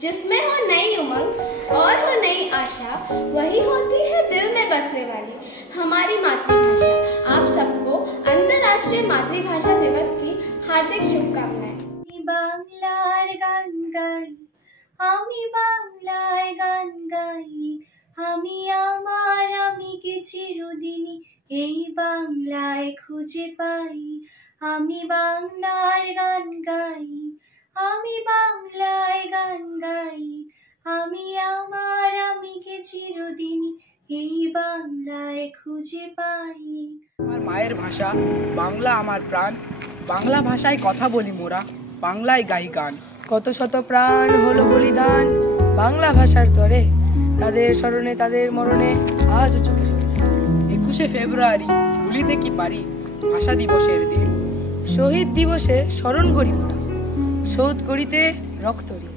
जिसमें हो नई उमंग और हो नई आशा, वही होती है दिल में बसने वाली हमारी मातृभाषा। आप सबको अंतर्राष्ट्रीय मातृभाषा दिवस की हार्दिक शुभकामनाएं। बांग्लार गान गाई, आमी बांग्लार गान गाई, आमी आमार आमीके चिरदिनी এই বাংলায় খুঁজে পাই। আমি বাংলার গান গাই, আমি বাংলায় গান গাই, আমি আমার আমিকে চিরদিনই এই বাংলায় খুঁজে পাই। আমার মায়ের ভাষা বাংলা, আমার প্রাণ বাংলা ভাষায় কথা বলি মোরা, বাংলায় গাই গান। কত শত প্রাণ হলো বলিদান বাংলা ভাষার তরে, তাদের স্মরণে তাদের মরণে আজ চোখে চোখে। 21শে ফেব্রুয়ারি ভুলিতে কি পারি ভাষা দিবসের দিন। শহীদ দিবসে স্মরণ করি মোরা, শোধ করিতে রক্ত ঋণ।